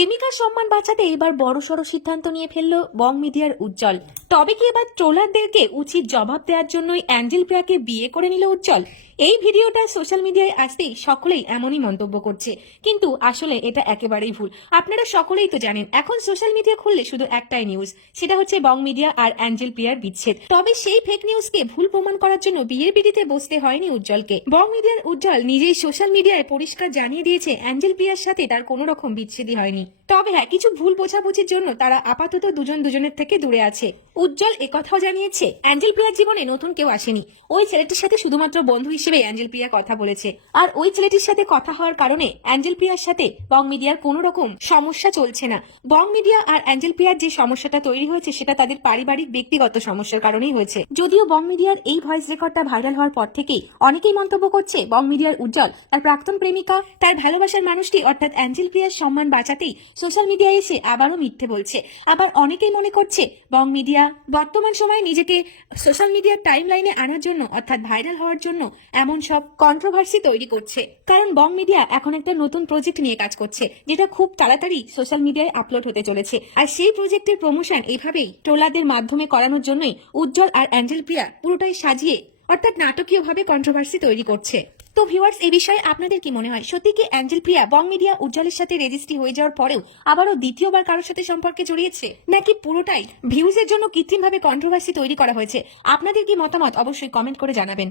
প্রেমিকার সম্মান বাঁচাতে এবার বড়সড় সিদ্ধান্ত নিয়ে ফেলল বং মিডিয়ার উজ্জ্বল। তবে কি এবার ট্রোলারদেরকে উচিত জবাব দেওয়ার জন্যই অ্যাঞ্জেল প্রিয়াকে বিয়ে করে নিল উজ্জ্বল? এই ভিডিওটা সোশ্যাল মিডিয়ায় আসতেই সকলেই এমনই মন্তব্য করছে, কিন্তু আসলে এটা একেবারেই ভুল। আপনারা সকলেই তো জানেন এখন সোশ্যাল মিডিয়া খুললে শুধু একটাই নিউজ, সেটা হচ্ছে বং মিডিয়া আর অ্যাঞ্জেল প্রিয়ার বিচ্ছেদ। তবে সেই ফেক নিউজকে ভুল প্রমাণ করার জন্য বিয়ের পিড়িতে বসতে হয়নি উজ্জ্বলকে। বং মিডিয়ার উজ্জ্বল নিজেই সোশ্যাল মিডিয়ায় পরিষ্কার জানিয়ে দিয়েছে অ্যাঞ্জেল প্রিয়ার সাথে তার কোনো রকম বিচ্ছেদই হয়নি। তবে হ্যাঁ, কিছু ভুল বোঝাবুঝির জন্য তারা আপাতত দুজনের থেকে দূরে আছে। উজ্জ্বল একথাও জানিয়েছে অ্যাঞ্জেল প্রিয়ার জীবনে নতুন কেউ আসেনি, ওই ছেলেটির সাথে শুধুমাত্র বন্ধু হিসেবে অ্যাঞ্জেল প্রিয়া কথা বলেছে। আর ওই ছেলেটির সাথে কথা হওয়ার কারণে অ্যাঞ্জেল প্রিয়ার সাথে বং মিডিয়ার কোনো রকম সমস্যা চলছে না। বং মিডিয়া আর অ্যাঞ্জেল প্রিয়ার যে সমস্যাটা তৈরি হয়েছে সেটা তাদের পারিবারিক ব্যক্তিগত সমস্যার কারণেই হয়েছে। যদিও বং মিডিয়ার এই ভয়েস রেকর্ডটা ভাইরাল হওয়ার পর থেকেই অনেকেই মন্তব্য করছে বং মিডিয়ার উজ্জ্বল তার প্রাক্তন প্রেমিকা, তার ভালোবাসার মানুষটি অর্থাৎ অ্যাঞ্জেল প্রিয়ার সম্মান বাঁচাতেই সোশ্যাল মিডিয়ায় এসে আবারও মিথ্যে বলছে। আবার অনেকেই মনে করছে বং মিডিয়া বর্তমান সময়ে নিজেকে সোশ্যাল মিডিয়ার টাইম লাইনে আনার জন্য অর্থাৎ ভাইরাল হওয়ার জন্য এমন সব কন্ট্রোভার্সি তৈরি করছে। কারণ বং মিডিয়া এখন একটা নতুন প্রজেক্ট নিয়ে কাজ করছে, যেটা খুব তাড়াতাড়ি সোশ্যাল মিডিয়ায় আপলোড হতে চলেছে। আর সেই প্রজেক্টের প্রমোশন এইভাবেই ট্রোলারদের মাধ্যমে করানোর জন্যই উজ্জ্বল আর অ্যাঞ্জেল প্রিয়া পুরোটাই সাজিয়ে অর্থাৎ নাটকীয়ভাবে কন্ট্রোভার্সি তৈরি করছে। তো ভিউয়ার্স, এই বিষয়ে আপনাদের কি মনে হয়? সত্যি কি অ্যাঞ্জেল প্রিয়া বং মিডিয়া উজ্জ্বলের সাথে রেজিস্ট্রি হয়ে যাওয়ার পরেও আবারও দ্বিতীয়বার কারোর সাথে সম্পর্কে জড়িয়েছে, নাকি পুরোটাই ভিউজের জন্য কৃত্রিমভাবে কন্ট্রোভার্সি তৈরি করা হয়েছে? আপনাদের কি মতামত অবশ্যই কমেন্ট করে জানাবেন।